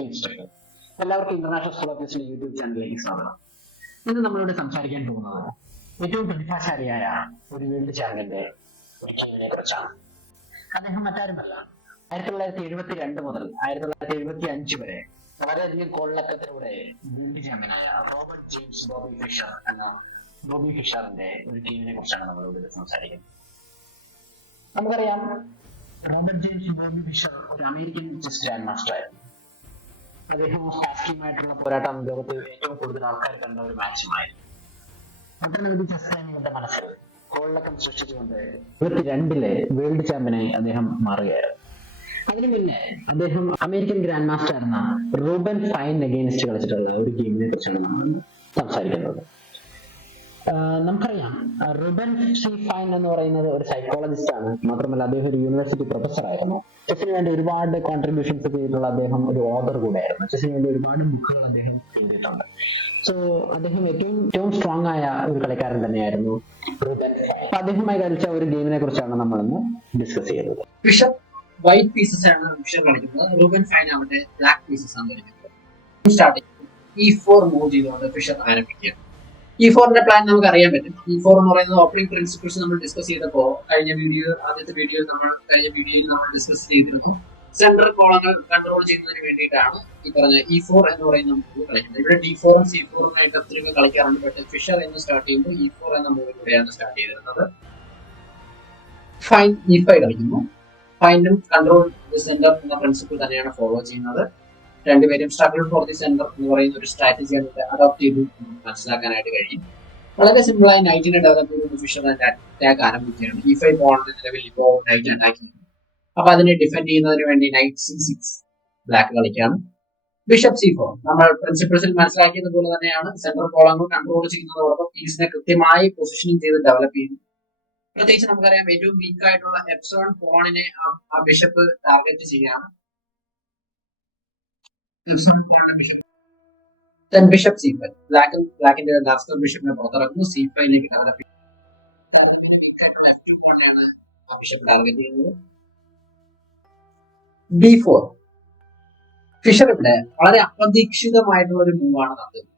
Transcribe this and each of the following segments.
Instructor. എല്ലാവർക്കും international school of ഫിസിക്സിന്റെ YouTube ചാനലിലേക്ക് സ്വാഗതം. ഇന്ന് നമ്മളിവിടെ സംസാരിക്കാൻ പോകുന്നത് ഏറ്റവും പ്രതിഭാശാലിയായ ഒരു വേൾഡ് ചാമ്പ്യന്റെ ഒരു ടീമിനെ കുറിച്ചാണ്. അദ്ദേഹം മറ്റാരുമല്ല, 1972 മുതൽ 1975 വരെ വളരെയധികം കൊള്ളക്കത്തിലൂടെ വേൾഡ് ചാമ്പ്യനായ റോബർട്ട് ജെയിംസ് ബോബി ഫിഷർ എന്ന ബോബി ഫിഷറിന്റെ ഒരു ടീമിനെ കുറിച്ചാണ് നമ്മളിവിടെ സംസാരിക്കുന്നത്. നമുക്കറിയാം, റോബർട്ട് ജെയിംസ് ബോബി ഫിഷർ ഒരു അമേരിക്കൻ ചെസ് ഗ്രാൻഡ് മാസ്റ്റർ ആയിരുന്നു. അദ്ദേഹം ഹാസ്കിയുമായിട്ടുള്ള പോരാട്ടം ലോകത്ത് ഏറ്റവും കൂടുതൽ ആൾക്കാർ കണ്ട ഒരു മാച്ചുമായിരുന്നു. ഒട്ടനവധി ചെസ് പ്രേമികളുടെ മനസ്സിൽ കോളിളക്കം സൃഷ്ടിച്ചുകൊണ്ട് 1972 വേൾഡ് ചാമ്പ്യനായി അദ്ദേഹം മാറുകയായിരുന്നു. അതിനു മുന്നേ അദ്ദേഹം അമേരിക്കൻ ഗ്രാൻഡ് മാസ്റ്റർ ആയിരുന്ന റൂബൻ ഫൈൻ അഗെയിൻസ്റ്റ് കളിച്ചിട്ടുള്ള ഒരു ഗെയിമിനെ കുറിച്ചാണ് നമ്മൾ സംസാരിക്കുന്നത്. നമുക്കറിയാം, റൂബൻ സി ഫൈൻ എന്ന് പറയുന്നത് ഒരു സൈക്കോളജിസ്റ്റ് ആണ്. മാത്രമല്ല അദ്ദേഹം ഒരു യൂണിവേഴ്സിറ്റി പ്രൊഫസർ ആയിരുന്നു. ചെസ്സിന് വേണ്ടി ഒരുപാട് കോൺട്രിബ്യൂഷൻസ് ചെയ്തിട്ടുള്ള അദ്ദേഹം ഒരു ഓഥർ കൂടെ ആയിരുന്നു. ചെസ്സിന് വേണ്ടി ഒരുപാട് ബുക്കുകൾ അദ്ദേഹം എഴുതിയിട്ടുണ്ട്. സോ അദ്ദേഹം ഏറ്റവും സ്ട്രോങ് ആയ ഒരു കളിക്കാരൻ തന്നെയായിരുന്നു റൂബൻ ഫൈൻ. അപ്പൊ അദ്ദേഹവുമായി കളിച്ച ഒരു ഗെയിമിനെ കുറിച്ചാണ് നമ്മളിന്ന് ഡിസ്കസ് ചെയ്യുന്നത്. ഫിഷർ വൈറ്റ് പീസസ് ആണ് ഫിഷർ കളിക്കുന്നത്. റൂബൻ ഫൈൻ അവരുടെ ബ്ലാക്ക് പീസസ് ആണ് കളിക്കുന്നത്. സ്റ്റാർട്ടിങ് E4 മൂവ് ചെയ്തുകൊണ്ട് ഫിഷർ ആരംഭിക്കുക. E4ന്റെ പ്ലാൻ നമുക്ക് അറിയാൻ പറ്റും. E4 എന്ന് പറയുന്നത് ഓപ്പണിംഗ് പ്രിൻസിപ്പിൾസ് നമ്മൾ ഡിസ്കസ് ചെയ്തപ്പോൾ ആദ്യത്തെ വീഡിയോയിൽ നമ്മൾ ഡിസ്കസ് ചെയ്തിരുന്നു. സെൻട്രൽ കോളങ്ങൾ കൺട്രോൾ ചെയ്യുന്നതിന് വേണ്ടിയിട്ടാണ് ഈ പറഞ്ഞ E4 എന്ന് പറയുന്ന മൂവ് കളിക്കുന്നത്. ഇവിടെ D4ഉം C4ഉം ആയിട്ട് ഒത്തിരി കളിക്കാറുണ്ട്. പക്ഷേ ഫിഷർ എന്ന് സ്റ്റാർട്ട് ചെയ്യുമ്പോൾ E4 എന്ന മൂവിലൂടെയാണ് സ്റ്റാർട്ട് ചെയ്തിരുന്നത്. ഫൈൻ E5 കളിക്കുന്നു. ഫൈൻഡും കൺട്രോൾ ദി സെന്റർ എന്ന പ്രിൻസിപ്പിൾ തന്നെയാണ് ഫോളോ ചെയ്യുന്നത്. രണ്ടുപേരും സ്ട്രഗിൾ ഫോർ ദി സെന്റർ എന്ന് പറയുന്ന ഒരു സ്ട്രാറ്റജിയാണ് അഡോപ്റ്റ് ചെയ്ത് മനസ്സിലാക്കാനായിട്ട് കഴിയും. വളരെ സിമ്പിളായി നൈറ്റിനെ ഡെവലപ്പ് ചെയ്ത് ഫിഷർ അറ്റാക്ക് ആരംഭിക്കുകയാണ്. E5 പോണിന്റെ നിലവിൽ ഇപ്പോൾ നൈറ്റ് അറ്റാക്ക് ചെയ്യുന്നു. അപ്പൊ അതിനെ ഡിഫെൻഡ് ചെയ്യുന്നതിന് വേണ്ടി നൈറ്റ് C6 ബ്ലാക്ക് കളിക്കുകയാണ്. ബിഷപ്പ് C4 നമ്മൾ പ്രിൻസിപ്പിൾസിൽ മനസ്സിലാക്കിയതുപോലെ തന്നെയാണ്. സെൻട്രൽ കോളങ്ങൾ കൺട്രോൾ ചെയ്യുന്നതോടൊപ്പം പീസിനെ കൃത്യമായി പൊസിഷനിങ് ചെയ്ത് ഡെവലപ്പ് ചെയ്യുന്നു. പ്രത്യേകിച്ച് നമുക്കറിയാം, ഏറ്റവും വീക്ക് ആയിട്ടുള്ള F7 പോണിനെ ആ ബിഷപ്പ് ടാർഗറ്റ് ചെയ്യാണ്. ബിഷപ്പ് C5 ബ്ലാക്കിന്റെ ലാസ്റ്റ് ബിഷപ്പിനെ പുറത്തിറക്കുന്നു. C5ലേക്ക് ഡെവലപ്പ് ചെയ്യുന്നു. ബിഷപ്പ് ടാർഗറ്റ് ചെയ്യുന്നത്. D4 ഫിഷർ ഇവിടെ വളരെ അപ്രതീക്ഷിതമായിട്ടുള്ള ഒരു മൂവാണ് നടത്തുന്നത്.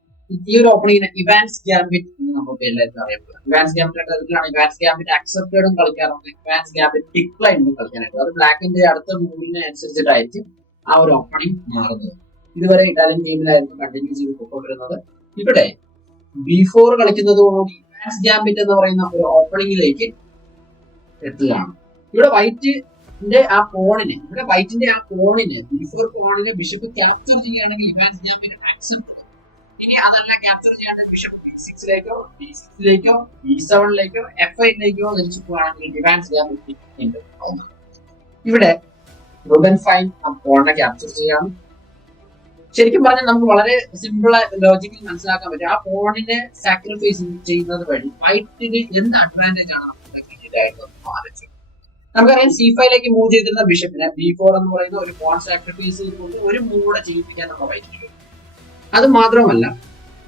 ഈ ഒരു ഓപ്പണിങ്ങിന് ഇവാൻസ് ഗാംബിറ്റ് എന്ന് നമുക്ക് എല്ലാവർക്കും അറിയപ്പെടും. ഇവാൻസ് ഗാംബിറ്റ് അതിലാണ്. ഇവാൻസ് ഗാംബിറ്റ് അക്സെപ്റ്റഡും കളിക്കാറുണ്ട്, ഇവാൻസ് ഗാംബിറ്റ് ഡിക്ലൈനും കളിക്കാനായിട്ട്. അത് ബ്ലാക്കിന്റെ അടുത്ത മൂവിനെ അനുസരിച്ചിട്ടായിരിക്കും ആ ഒരു ഓപ്പണിംഗ് മാറുന്നത്. ഇതുവരെ ഇറ്റാലിയൻ ഗെയിമിലായിരുന്നു കണ്ടിന്യൂ ചെയ്ത് പോയിക്കൊണ്ടിരുന്നത്. ഇവിടെ B4 കളിക്കുന്നതോടുകൂടി ഇവാൻസ് ഗാംബിറ്റ് എന്ന് പറയുന്ന ഒരു ഓപ്പണിംഗിലേക്ക് എത്തുകയാണ്. ഇവിടെ വൈറ്റിന്റെ ആ പോണിനെ B4 പോണിനെ ബിഷപ്പ് ക്യാപ്ചർ ചെയ്യുകയാണെങ്കിൽ ഇവാൻസ് ഗാംബിറ്റ് ആക്സെപ്റ്റ്. ഇനി അതല്ല ക്യാപ്ചർ ചെയ്യാണ്ട് ബിഷപ്പ് B6ലേക്കോ D6ലേക്കോ E7ലേക്കോ F8ലേക്കോ തിരിച്ചു പോവുകയാണെങ്കിൽ ഇവാൻസ് ഗാംബിറ്റ്. ഇവിടെ റൂബൻ ഫൈൻ ആ പോണിനെ ക്യാപ്ചർ ചെയ്യാണ്. ശരിക്കും പറഞ്ഞാൽ നമുക്ക് വളരെ സിമ്പിൾ ലോജിക്കിൽ മനസ്സിലാക്കാൻ പറ്റും. ആ പോണിനെ സാക്രിഫൈസ് ചെയ്യുന്നത് വഴി വൈറ്റിന് എന്ത് അഡ്വാൻറ്റേജ് ആണ് ആലോചിച്ചത്. നമുക്കറിയാം, C5ലേക്ക് മൂവ് ചെയ്തിരുന്ന ബിഷപ്പിനെ B4 എന്ന് പറയുന്ന ഒരു പോൺ സാക്രിഫൈസ് ചെയ്തുകൊണ്ട് ഒരു മൂവ് ചെയ്യിപ്പിക്കാൻ നമ്മൾ വൈറ്റിന് കഴിയും. അത് മാത്രമല്ല,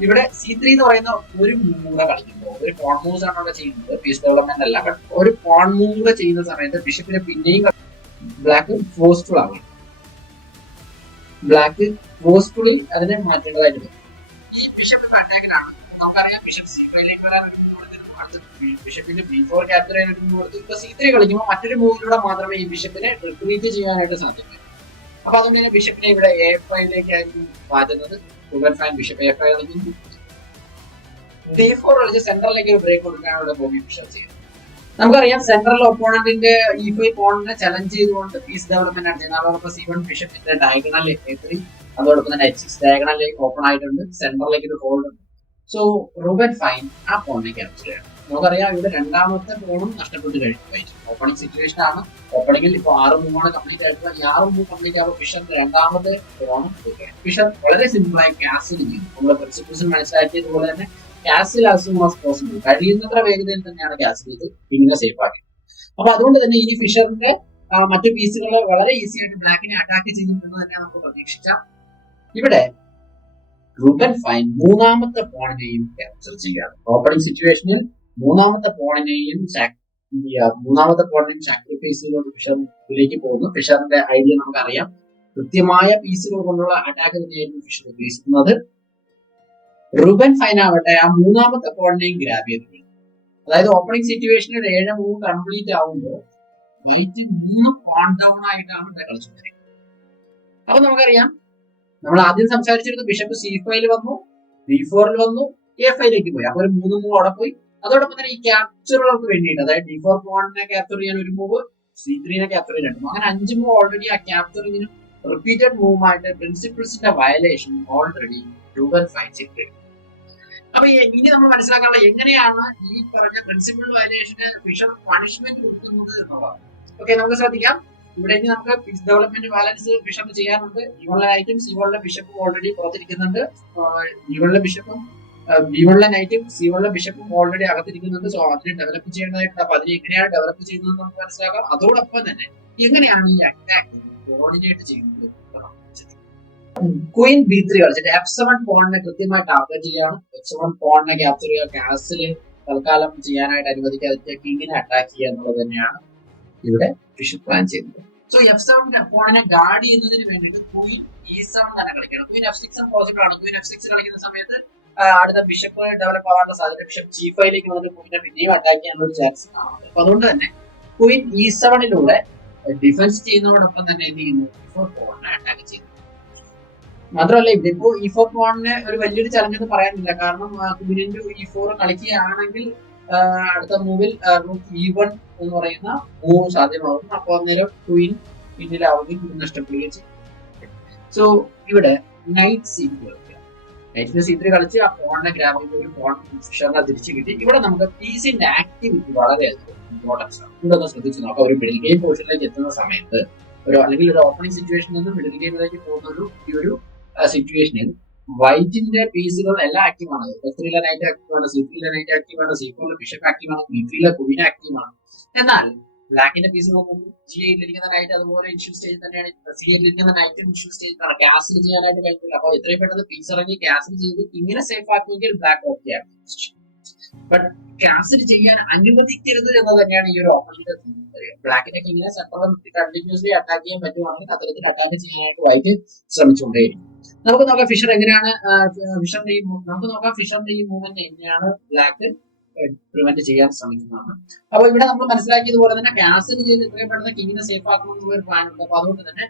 ഇവിടെ C3 എന്ന് പറയുന്ന ഒരു മൂവ് കളിക്കുമ്പോൾ ഒരു പോൺ മൂവ്സ് ആണ് അവിടെ ചെയ്യുന്നത്. പീസ് ഡെവലപ്മെന്റ് അല്ല, ബട്ട് ഒരു പോൺ മൂവ് ചെയ്യുന്ന സമയത്ത് ബിഷപ്പിനെ പിന്നെയും ബ്ലാക്ക് ഫോഴ്സ്ഫുൾ ആവണം. ബ്ലാക്ക് ഫോഴ്സ്ഫുള്ളി അതിനെ മാറ്റേണ്ടതായിട്ട് വരും. ഈ ബിഷപ്പ് അറ്റാക്കിലാണ്. നമുക്കറിയാം, ബിഷപ്പ് C5ലേക്ക് വരാൻ ബിഷപ്പിന്റെ B4 ക്യാപ്ചർ ചെയ്യാനായിട്ട് ഇപ്പൊ C3 കളിക്കുമ്പോൾ മറ്റൊരു മൂവിലൂടെ മാത്രമേ ഈ ബിഷപ്പിനെ റിട്രീറ്റ് ചെയ്യാനായിട്ട് സാധിക്കൂ. അപ്പൊ അതുകൊണ്ട് ബിഷപ്പിനെ ഇവിടെ A5ലേക്കായിരിക്കും മാറ്റുന്നത്. റൂബൻ ഫൈൻ ബിഷപ്പ് A5 കളിക്കുന്നു. D4 കളിച്ച് സെന്ററിലേക്ക് ഒരു ബ്രേക്ക് കൊടുക്കാനുള്ള ബോബി ഫിഷർ ചെയ്യുന്നത്. നമുക്കറിയാം, സെൻട്രൽ ഒപ്പോണന്റിന്റെ E5 പോണിനെ ചലഞ്ച് ചെയ്തുകൊണ്ട് പീസ് ഡെവലപ്മെന്റ് ആണ് ചെയ്യുന്നത്. അതോടൊപ്പം C1 ബിഷപ്പിന്റെ ഡയഗണൽ A3, അതോടൊപ്പം തന്നെ H6 ഡയഗണലിലേക്ക് ഓപ്പൺ ആയിട്ടുണ്ട്. സെന്ററിലേക്ക് ഒരു ഹോൾഡ് ഉണ്ട്. സോ റൂബൻ ഫൈൻ ആ പോണിനെ ക്യാപ്ചർ ചെയ്യണം. നമുക്കറിയാം, ഇവിടെ രണ്ടാമത്തെ പോണും നഷ്ടപ്പെട്ട് കഴിഞ്ഞു. ഓപ്പണിംഗ് സിറ്റുവേഷൻ ആണ്. ഓപ്പണിംഗിൽ ഇപ്പോൾ 6 മൂവാണ് കംപ്ലീറ്റ് ആയിട്ടുള്ള. ഈ 6 മൂവ് കംപ്ലീറ്റ് ആകുമ്പോൾ ഫിഷറിന്റെ രണ്ടാമത്തെ പോണും ഫിഷർ വളരെ സിമ്പിളായി ക്യാസിൽ ചെയ്യും. നമ്മുടെ പ്രിൻസിപ്പിൾസിൽ മനസ്സിലാക്കിയതുപോലെ തന്നെ ക്യാസിൽ ആസ് സൂൺ ആസ് പോസിബിൾ കഴിയുന്നത്ര വേഗതയിൽ തന്നെയാണ് ക്യാസിൽ ചെയ്ത് പിന്നെ സേഫ് ആക്കി. അപ്പൊ അതുകൊണ്ട് തന്നെ ഇനി ഫിഷറിന്റെ മറ്റു പീസുകളെ വളരെ ഈസി ആയിട്ട് ബ്ലാക്കിനെ അറ്റാക്ക് ചെയ്യുമെന്ന് തന്നെ നമുക്ക് പ്രതീക്ഷിക്കാം. ഇവിടെ റൂബൻ ഫൈൻ മൂന്നാമത്തെ പോണിനെയും ക്യാപ്ചർ ചെയ്യുകയാണ്. ഓപ്പണിംഗ് സിറ്റുവേഷനിൽ മൂന്നാമത്തെ പോണിനെയും സാക്രിഫൈസ് ചെയ്തുകൊണ്ട് ഫിഷറിലേക്ക് പോകുന്നു. ഫിഷറിന്റെ ഐഡിയ നമുക്കറിയാം. കൃത്യമായ പീസുകൾ കൊണ്ടുള്ള അറ്റാക്ക് തന്നെയായിരുന്നു ഫിഷർ ഉദ്ദേശിക്കുന്നത്. റൂബൻ ഫൈൻ ആവട്ടെ ആ മൂന്നാമത്തെ പോയിന്റിനെയും ഗ്രാബ് ചെയ്തു. അതായത് ഓപ്പണിംഗ് സിറ്റുവേഷനിൽ 7-3 കംപ്ലീറ്റ് ആവുമ്പോൾ 83 ഓൺ ഡൗൺ ആയിട്ടാണ് ഇവിടെ കളിച്ചുകൊണ്ടിരിക്കുന്നത്. അപ്പൊ നമുക്കറിയാം, നമ്മൾ ആദ്യം സംസാരിച്ചിരുന്നു ബിഷപ്പ് C5 വന്നു, D4 വന്നു, A5 പോയി. അപ്പൊ ഒരു 3 മൂവ് അവിടെ പോയി. അതോടൊപ്പം തന്നെ ഈ ക്യാപ്ചറുകൾക്ക് വേണ്ടിയിട്ട്, അതായത് D4 പോയിന്റിനെ ക്യാപ്ചർ ചെയ്യാൻ ഒരു മൂവ്, C3 ക്യാപ്ചർ ചെയ്യാൻ 2 മൂവ്, അങ്ങനെ 5 മൂവ് ഓൾറെഡി ആ ക്യാപ്ചറിങ്ങിനും റിപ്പീറ്റഡ് മൂവുമായിട്ട് പ്രിൻസിപ്പിൾസിന്റെ വയലേഷൻ ഓൾറെഡി റൂബൻ ഫൈൻ ചെയ്തിട്ടുണ്ട്. അപ്പൊ ഇനി നമ്മൾ മനസ്സിലാക്കാനുള്ള എങ്ങനെയാണ് ഈ പറഞ്ഞ പ്രിൻസിപ്പിൾ വയലേഷന് ഫിഷർ പണിഷ്മെന്റ് കൊടുക്കുന്നത് എന്നുള്ളതാണ്. ഓക്കെ, നമുക്ക് ശ്രദ്ധിക്കാം. ഇവിടെ ഇനി നമുക്ക് പീസ് ഡെവലപ്മെന്റ് ബാലൻസ് ഫിഷറിന് ചെയ്യാനുണ്ട്. ഇവളുടെ നൈറ്റും C1 ബിഷപ്പും ഓൾറെഡി പുറത്തിരിക്കുന്നുണ്ട്. ഇവളുടെ ബിഷപ്പും B1 നൈറ്റും C1 ബിഷപ്പും ഓൾറെഡി അകത്തിരിക്കുന്നുണ്ട്. സോ അതിനെ ഡെവലപ്പ് ചെയ്യേണ്ടതായിട്ടുണ്ട്. അപ്പൊ അതിനെ എങ്ങനെയാണ് ഡെവലപ്പ് ചെയ്യുന്നത് നമുക്ക് മനസ്സിലാക്കാം. അതോടൊപ്പം തന്നെ എങ്ങനെയാണ് ഈ അറ്റാക്ക് കോർഡിനേറ്റ് ചെയ്യുന്നത്. ക്വീൻ B3 കളിച്ചിട്ട് F7 പോണിനെ കൃത്യമായി ടാർഗറ്റ് ചെയ്യാണ്. F7 പോണിനെ ക്യാപ്ചർ ചെയ്യുക, കാസിൽ തൽക്കാലം ചെയ്യാനായിട്ട് അനുവദിക്കാതെ കിങ്ങിനെ അറ്റാക്ക് ചെയ്യുക എന്നുള്ളത് തന്നെയാണ് ഇവിടെ ഫിഷർ പ്ലാൻ ചെയ്യുന്നത്. സോ F7 പോണിനെ ഗാർഡ് ചെയ്യുന്നതിന് വേണ്ടിയിട്ട് ക്വീൻ E7 തന്നെ കളിക്കണം. ക്വീൻ F6 പോസിബിൾ ആണ്. ക്വീൻ F6 കളിക്കുന്ന സമയത്ത് അടുത്ത ബിഷപ്പ് ഡെവലപ്പ് ആവാനുള്ള സാധ്യത, ബിഷപ്പ് G5 വന്നിട്ട് ക്വീനെ പിന്നെയും അറ്റാക്ക് ചെയ്യാനുള്ള ഒരു ചാൻസ് ആണ്. അപ്പൊ അതുകൊണ്ട് തന്നെ ക്വീൻ E7 ഡിഫൻസ് ചെയ്യുന്നതോടൊപ്പം തന്നെ എന്ത് ചെയ്യുന്നു, E4 പോണിനെ അറ്റാക്ക് ചെയ്യുന്നു. മാത്രമല്ല ഇതിപ്പോ E4 പോണിന് ഒരു വലിയൊരു ചലഞ്ച് എന്ന് പറയാനില്ല. കാരണം ക്വീൻ E4 കളിക്കുകയാണെങ്കിൽ അടുത്ത മൂവിൽ E1 എന്ന് പറയുന്ന മൂവ് സാധ്യമാകും. അപ്പൊ അന്നേരം ക്വീൻ പിന്നിലാവുകയും ക്വീൻ നഷ്ടപ്പെടുകയും ചെയ്യും. സോ ഇവിടെ നൈറ്റ് C3 കളിക്കുക. നൈറ്റിന് C3 കളിച്ച് ആ പോണിനെ ഗ്രാബ് ചെയ്ത് ഒരു പോൺ ഫിഷറിനെ തിരിച്ചു കിട്ടി. ഇവിടെ നമുക്ക് പീസിന്റെ ആക്ടിവിറ്റി വളരെയധികം ഇമ്പോർട്ടൻസ് ആണ്. ഇവിടെ ഒന്ന് ശ്രദ്ധിച്ചു നോക്കാം. ഒരു മിഡിൽ ഗെയിം പോർഷനിലേക്ക് എത്തുന്ന സമയത്ത് അല്ലെങ്കിൽ ഒരു ഓപ്പണിംഗ് സിറ്റുവേഷനിൽ നിന്ന് മിഡിൽ ഗെയിമിലേക്ക് പോകുന്ന ഈ ഒരു സിറ്റുവേഷനിൽ വൈറ്റിന്റെ പീസുകൾ എല്ലാം ആക്റ്റീവ് ആണ്. F3 നൈറ്റ് ആക്റ്റീവ് ആണ്, C3 നൈറ്റ് ആക്റ്റീവ് ആണ്, C4 ബിഷപ്പ് ആക്റ്റീവ് ആണ്, B3 ക്വീൻ ആക്റ്റീവ് ആണ്. എന്നാൽ ബ്ലാക്കിന്റെ പീസ് നോക്കുമ്പോൾ G8 നൈറ്റ് അതുപോലെ ഇൻഷ്യൽ സ്റ്റേജ് തന്നെയാണ്. C8 നൈറ്റും ഇൻഷ്യൽ സ്റ്റേജ് ക്യാൻസൽ ചെയ്യാനായിട്ട് കഴിയില്ല. അപ്പൊ എത്രയും പെട്ടെന്ന് പീസ് ഇറങ്ങി ക്യാൻസൽ ചെയ്ത് ഇങ്ങനെ സേഫ് ആക്കുമെങ്കിൽ ബ്ലാക്ക് ഓക്കെ ആണ്. ബട്ട് ക്യാൻസൽ ചെയ്യാൻ അനുവദിക്കരുത് എന്ന് തന്നെയാണ് ഈ ഒരു ഓപ്പണിന്റെ ബ്ലാക്കിനെ ഇങ്ങനെ സെന്ററിൽ കണ്ടിന്യൂസ്ലി അറ്റാക്ക് ചെയ്യാൻ പറ്റുവാണെങ്കിൽ അത്തരത്തിൽ അറ്റാക്ക് ചെയ്യാനായിട്ട് വൈറ്റ് ശ്രമിച്ചുകൊണ്ടേയിരിക്കും. നമുക്ക് നോക്കാം ഫിഷർ എങ്ങനെയാണ് ഫിഷറിന്റെ ഈ നമുക്ക് നോക്കാം ഫിഷറിന്റെ ഈ മൂവ്മെന്റ് എങ്ങനെയാണ് ബ്ലാക്ക് പ്രിവെന്റ് ചെയ്യാൻ ശ്രമിക്കുന്നതാണ്. അപ്പൊ ഇവിടെ നമ്മൾ മനസ്സിലാക്കിയതുപോലെ തന്നെ ക്യാൻസൽ ചെയ്ത് എത്രയും പെട്ടെന്ന് കിങ്ങിനെ സേഫ് ആക്കണമെന്നുള്ള ഒരു പ്ലാൻ ഉണ്ട്. അപ്പൊ അതുകൊണ്ട് തന്നെ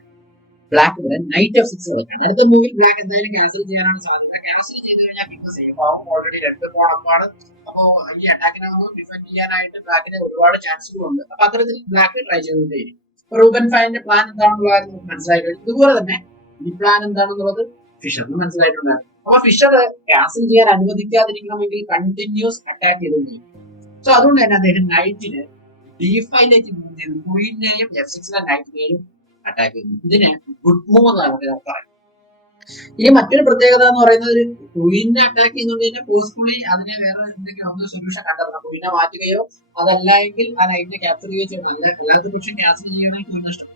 ബ്ലാക്ക് ഇവിടെ നൈറ്റ് F6 കളിക്കാണ്. അടുത്ത മൂവിൽ ബ്ലാക്ക് എന്തായാലും ക്യാൻസൽ ചെയ്യാനാണ് സാധ്യത. ക്യാൻസൽ ചെയ്ത് കഴിഞ്ഞാൽ കിങ് സേഫ് ആവും. ഓൾറെഡി 2 പോണപ്പാണ്. അപ്പോ ഈ അറ്റാക്കിനെ ഒന്ന് ഡിഫെൻഡ് ചെയ്യാനായിട്ട് ബ്ലാക്കിന് ഒരുപാട് ചാൻസുകളുണ്ട്. അപ്പൊ അത്തരത്തിൽ ബ്ലാക്ക് ട്രൈ ചെയ്തുകൊണ്ടേയിരിക്കും. റൂബൻ ഫൈന്റെ പ്ലാൻ എന്താണെന്നുള്ള കാര്യം നമുക്ക് മനസ്സിലായിട്ടുണ്ട്. ഇതുപോലെ തന്നെ ഈ പ്ലാൻ എന്താണെന്നുള്ളത് ഫിഷറിന് മനസ്സിലായിട്ടുണ്ടായിരുന്നു. അപ്പൊ ഫിഷർ ക്യാൻസൽ ചെയ്യാൻ അനുവദിക്കാതിരിക്കണമെങ്കിൽ കണ്ടിന്യൂസ് അറ്റാക്ക് ചെയ്തുകൊണ്ടിരിക്കും. സോ അതുകൊണ്ട് തന്നെ അദ്ദേഹം നൈറ്റിന് D5 മൂവ് ചെയ്തു. ക്വീനെയും F6 നൈറ്റിനെയും അറ്റാക്ക് ചെയ്യുന്നു. ഇതിന് ഗുഡ് മൂവ് എന്നാണ് പറയുന്നത്. ഇനി മറ്റൊരു പ്രത്യേകത എന്ന് പറയുന്നത് ഒരു ക്വീനെ അറ്റാക്ക് ചെയ്യുന്നതുകൊണ്ട് തന്നെ ഫോഴ്സ്ഫുള്ളി അതിനെ വേറെ എന്തെങ്കിലും ഒന്ന് സൊല്യൂഷൻ കണ്ടെത്തണം. ക്വീനെ മാറ്റുകയോ അതല്ലെങ്കിൽ ആ നൈറ്റിനെ ക്യാപ്ചർ ചെയ്യുകയോ ചെയ്യണം. എല്ലാത്തിനും പക്ഷേ ക്യാൻസൽ ചെയ്യണമെങ്കിൽ ക്വീൻ നഷ്ടം.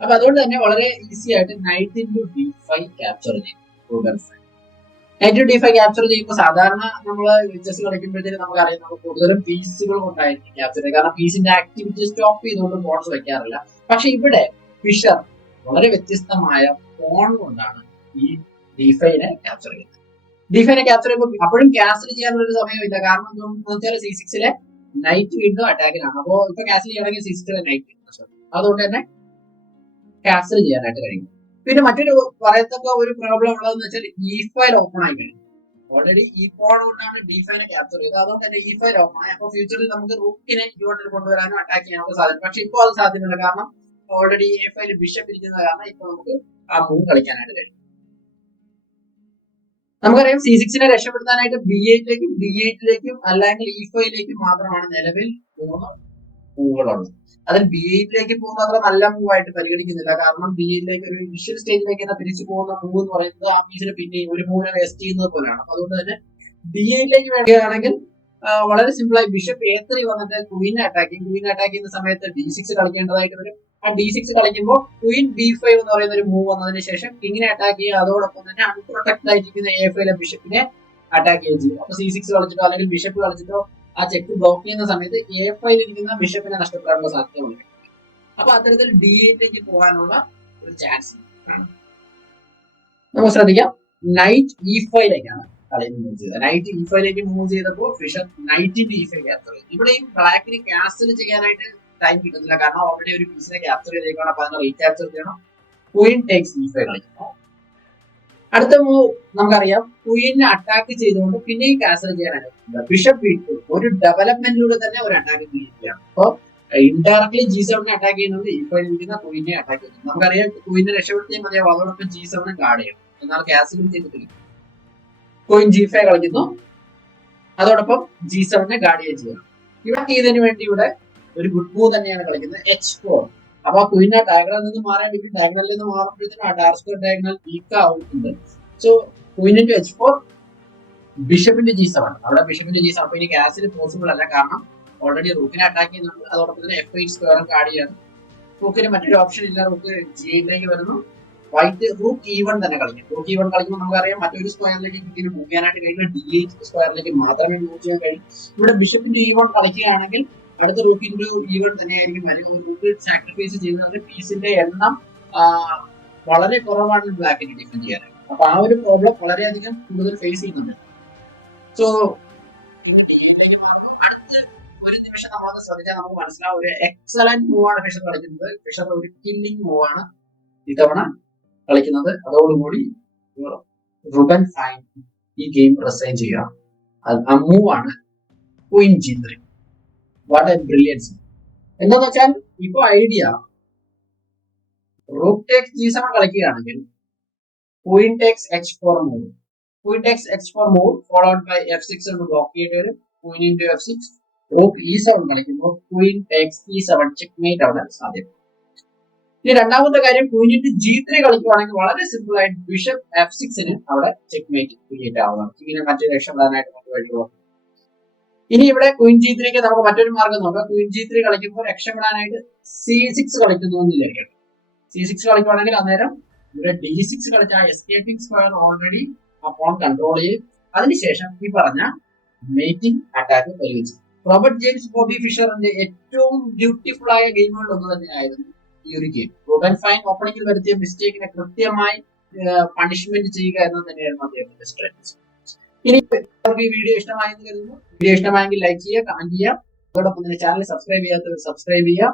അപ്പൊ അതുകൊണ്ട് തന്നെ വളരെ ഈസി ആയിട്ട് നൈറ്റ് D5 ക്യാപ്ചർ ചെയ്യും. നൈറ്റ് D5 ക്യാപ്ചർ ചെയ്യുമ്പോൾ സാധാരണ നമ്മൾ ചെസ് കളിക്കുമ്പോഴത്തേക്ക് നമുക്കറിയാം നമുക്ക് കൂടുതലും പീസുകൾ കൊണ്ടായിരിക്കും ക്യാപ്ചർ ചെയ്യുക. കാരണം പീസിന്റെ ആക്ടിവിറ്റി സ്റ്റോപ്പ് ചെയ്തുകൊണ്ട് പോൺസ് വെക്കാറില്ല. പക്ഷെ ഇവിടെ ഫിഷർ വളരെ വ്യത്യസ്തമായ പോൺ കൊണ്ടാണ് ഈ D5 ക്യാപ്ചർ ചെയ്യുന്നത്. D5 ക്യാപ്ചർ ചെയ്യുമ്പോൾ അപ്പോഴും ക്യാൻസൽ ചെയ്യാനുള്ള ഒരു സമയമില്ല. കാരണം എന്താണെന്ന് വെച്ചാൽ C6 നൈറ്റ് വീണ്ടും അറ്റാക്കിലാണ്. അപ്പോ ഇപ്പൊ ക്യാൻസൽ ചെയ്യണമെങ്കിൽ C6 നൈറ്റ്, അതുകൊണ്ട് തന്നെ ക്യാൻസൽ ചെയ്യാനായിട്ട് കഴിയും. പിന്നെ മറ്റൊരു പറയത്തക്ക ഒരു പ്രോബ്ലം ഉള്ളതെന്ന് വെച്ചാൽ E5 ഓപ്പൺ ആയി കഴിഞ്ഞു. ഓൾറെഡി ഈ പോൺ കൊണ്ടാണ് D5 ക്യാപ്ചർ ചെയ്തത്. അതുകൊണ്ട് തന്നെ E5 ഓപ്പൺ ആയി. അപ്പോൾ ഫ്യൂച്ചറിൽ നമുക്ക് റൂക്കിനെ ഇങ്ങോട്ട് കൊണ്ടുവരാനും അറ്റാക്ക് ചെയ്യാനുള്ള സാധ്യത. പക്ഷെ ഇപ്പോൾ അത് സാധ്യമല്ല. കാരണം ഓൾറെഡി A5 ബിഷപ്പ് ഇരിക്കുന്ന കാരണം ഇപ്പൊ നമുക്ക് ആ മൂവ് കളിക്കാനായിട്ട് കഴിയും. നമുക്കറിയാം C6 രക്ഷപ്പെടുത്താനായിട്ട് B8 D8 അല്ലെങ്കിൽ E5 മാത്രമാണ് നിലവിൽ 3 മൂവുകളുള്ളത്. അതിൽ B8 പോകുന്ന അത്ര നല്ല മൂവ് ആയിട്ട് പരിഗണിക്കുന്നില്ല. കാരണം B8 ഒരു ഇനിഷ്യൽ സ്റ്റേജിലേക്ക് തന്നെ തിരിച്ചു പോകുന്ന മൂവ് എന്ന് പറയുന്നത് ആ പീസിന് പിന്നെ ഒരു മൂവിനെ വേസ്റ്റ് ചെയ്യുന്നത് പോലെയാണ്. അപ്പൊ അതുകൊണ്ട് തന്നെ B8 വേണമെങ്കിൽ വളരെ സിമ്പിൾ ആയി ബിഷപ്പ് A3 വന്നിട്ട് ക്വീനെ അറ്റാക്ക് ചെയ്യും. ക്വീനെ അറ്റാക്ക് ചെയ്യുന്ന സമയത്ത് D6 കളിക്കേണ്ടതായിട്ട് വരും. ആ D6 കളിക്കുമ്പോൾ ക്വീൻ B5 എന്ന് പറയുന്ന ഒരു മൂവ് വന്നതിന് ശേഷം കിങ്ങിനെ അറ്റാക്ക് ചെയ്യുക. അതോടൊപ്പം തന്നെ അൺപ്രൊട്ടക്ട് ആയിരിക്കുന്ന A5 ബിഷപ്പിനെ അറ്റാക്ക് ചെയ്യുകയും ചെയ്യും. അപ്പൊ C6 കളിച്ചിട്ടോ അല്ലെങ്കിൽ ബിഷപ്പ് കളിച്ചിട്ടോ ആ ചെക്ക് ബ്ലോക്ക് ചെയ്യുന്ന സമയത്ത് A5 ഇരിക്കുന്ന ബിഷപ്പിനെ നഷ്ടപ്പെടാനുള്ള സാധ്യതയുണ്ട്. അപ്പൊ അത്തരത്തിൽ D8 പോകാനുള്ള ഒരു ചാൻസ്. നമുക്ക് ശ്രദ്ധിക്കാം, നൈറ്റ് E5ലേക്കാണ് കളി മൂവ് ചെയ്തത്. നൈറ്റ് E5ലേക്ക് മൂവ് ചെയ്തപ്പോൾ ഫിഷർ നൈറ്റിന്റെ E5 ക്യാപ്ചർ ചെയ്തു. ഇവിടെ ഈ ബ്ലാക്കിന് ക്യാൻസൽ ചെയ്യാനായിട്ട് ടൈം കിട്ടുന്നില്ല, കാരണം ഓൾറെഡി ഒരു പീസിനെ ക്യാപ്ചർ ചെയ്തേക്കാണ്. അപ്പൊ അതിനെ റീക്യാപ്ചർ ചെയ്യണം. ക്വീൻ ടേക്സ് E5 കളിക്കുന്നു. അടുത്ത മൂവ് നമുക്കറിയാം, ക്വീനെ അറ്റാക്ക് ചെയ്തുകൊണ്ട് പിന്നെയും ക്യാൻസൽ ചെയ്യാനായിട്ട് ബിഷപ്പ് B2 ഒരു ഡെവലപ്മെന്റിലൂടെ തന്നെ ഒരു അറ്റാക്ക് ചെയ്യുകയാണ്. അപ്പൊ ഇൻഡയറക്ട്ലി G7 അറ്റാക്ക് ചെയ്യുന്നത് E5 ഇരിക്കുന്ന ക്വീനെ അറ്റാക്ക് ചെയ്യുന്നു. നമുക്കറിയാം ക്വീനെ രക്ഷപ്പെടുത്തിയാൽ മതിയാവും, അതോടൊപ്പം G7 ഗാർഡ് ചെയ്യണം. എന്നാൽ ക്യാൻസലും ചെയ്തിട്ടില്ല. ക്വീൻ G5 കളിക്കുന്നു, അതോടൊപ്പം G7 ഗാർഡ് ചെയ്യണം. ഇവിടെ ചെയ്തതിന് വേണ്ടി ഇവിടെ ഒരു ഗുഡ് മൂവ് തന്നെയാണ് കളിക്കുന്നത്, H4. അപ്പൊ ക്വീനെ ഡയഗണലിൽ നിന്ന് മാറാൻ വേണ്ടി ഡയഗണലിൽ നിന്ന് മാറുമ്പോഴത്തേനും ആ ഡാർക്ക് സ്ക്വയർ ഡയഗണൽ വീക്ക് ആവുന്നുണ്ട്. സോ ക്വീനിന്റെ H4, ബിഷപ്പിന്റെ G7. അവിടെ ബിഷപ്പിന്റെ G7 അപ്പൊ ഇനി ക്യാൻസൽ പോസിബിൾ അല്ല, കാരണം ഓൾറെഡി റൂക്കിനെ അറ്റാക്ക് ചെയ്യുന്നുണ്ട്. അതോടൊപ്പം തന്നെ F8 സ്ക്വയറും ഗാർഡ് ചെയ്യാണ്. റൂക്കിന് മറ്റൊരു ഓപ്ഷൻ ഇല്ല, റൂക്ക് G8ലേക്ക് വരുന്നു. വൈറ്റ് റൂക്ക് E1 തന്നെ കളിക്കും. റൂക്ക് E1 കളിക്കുമ്പോൾ നമുക്കറിയാം മറ്റൊരു സ്ക്വയറിലേക്ക് ഇതിന് മൂവ് ചെയ്യാനായിട്ട് കഴിയില്ല, D8 സ്ക്വയറിലേക്ക് മാത്രമേ മൂവ് ചെയ്യാൻ കഴിയും. ഇവിടെ ബിഷപ്പിന്റെ E1 കളിക്കുകയാണെങ്കിൽ അടുത്ത റൂക്കിന്റെ E1 തന്നെയായിരിക്കും വരിക. റൂക്ക് സാക്രിഫൈസ് ചെയ്യുന്നത് പീസിന്റെ എണ്ണം വളരെ കുറവാണ് ബ്ലാക്കിന് ഡിഫെൻഡ് ചെയ്യാനായിട്ട്. അപ്പൊ ആ ഒരു പ്രോബ്ലം വളരെയധികം കൂടുതൽ ഫേസ് ചെയ്യുന്നുണ്ട്. സോ അടുത്ത ഒരു നിമിഷം നമ്മളൊന്ന് ശ്രദ്ധിച്ചാൽ നമുക്ക് മനസ്സിലാവും, ഒരു എക്സലന്റ് മൂവാണ് ഫിഷർ കളിക്കുന്നത്. ഫിഷർ ഒരു കില്ലിംഗ് മൂവാണ് ഇത്തവണ കളിക്കുന്നത്. അതോടുകൂടി റുബൻ ഫൈൻ ഈ ഗെയിം റിസൈൻ ചെയ്യുക. ആ മൂവാണ് queen G3. What a brilliance. എന്താന്ന് വെച്ചാൽ ഇപ്പൊ ഐഡിയ റൂക്ക് ടേക്സ് G7 കളിക്കുകയാണെങ്കിൽ queen takes H4 move, queen takes H4 move followed by F6 എന്ന് ബ്ലോക്ക് ചെയ്തിട്ട് വരും. Queen into F6. Rook E7 കളിക്കുമ്പോൾ ക്വീൻ ടേക്സ് E7 ചെക്ക്മേറ്റ് അവിടെ സാധ്യത. ഇനി രണ്ടാമത്തെ കാര്യം, ക്വീൻ ഇൻറ്റു G3 കളിക്കുവാണെങ്കിൽ വളരെ സിമ്പിൾ ആയിട്ട് ബിഷപ്പ് F6ന് അവിടെ ചെക്ക്മേറ്റ് ക്രിയേറ്റ് ആവുകയാണ്. ഇങ്ങനെ മറ്റൊരു രക്ഷപ്പെടാനായിട്ട് മറ്റു വഴികളോ. ഇനി ഇവിടെ ക്വീൻ G3ക്ക് നമുക്ക് മറ്റൊരു മാർഗം നോക്കാം. ക്വീൻ G3 കളിക്കുമ്പോൾ രക്ഷപ്പെടാനായിട്ട് C6 കളിക്കുന്നു എന്ന് വിചാരിക്കണം. C6 കളിക്കുവാണെങ്കിൽ അന്നേരം ഇവിടെ D6 കളിച്ച എസ്കേപ്പിംഗ് സ്ക്വയർ ഓൾറെഡി അപ്പോൾ കൺട്രോൾ ചെയ്യും. അതിനുശേഷം ഈ പറഞ്ഞ മേറ്റിംഗ് അറ്റാക്ക് പരിഗണിച്ചു. റോബർട്ട് ജെയിംസ് ബോബി ഫിഷറിന്റെ ഏറ്റവും ബ്യൂട്ടിഫുൾ ആയ ഗെയിമുകളിൽ ഒന്ന് തന്നെയായിരുന്നു ഈ ഒരു ഗെയിം. റൂബൻ ഫൈൻ ഓപ്പണിംഗിൽ വരുത്തിയ മിസ്റ്റേക്കിനെ കൃത്യമായി പണിഷ്മെന്റ് ചെയ്യുക എന്നത് തന്നെയായിരുന്നു അദ്ദേഹത്തിന്റെ സ്ട്രാറ്റജി. ഇനി ഈ വീഡിയോ ഇഷ്ടമായെന്ന് കരുതുന്നു. വീഡിയോ ഇഷ്ടമായെങ്കിൽ ലൈക്ക് ചെയ്യുക, കമന്റ് ചെയ്യുക. അതോടൊപ്പം തന്നെ ചാനൽ സബ്സ്ക്രൈബ് ചെയ്യാത്തവർ സബ്സ്ക്രൈബ് ചെയ്യുക.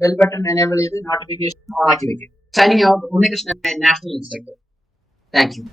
ബെൽ ബട്ടൺ എനേബിൾ ചെയ്ത് നോട്ടിഫിക്കേഷൻ ഓൺ ആക്കി വെക്കുക. Signing out, Unnikrishnan, national instructor. Thank you.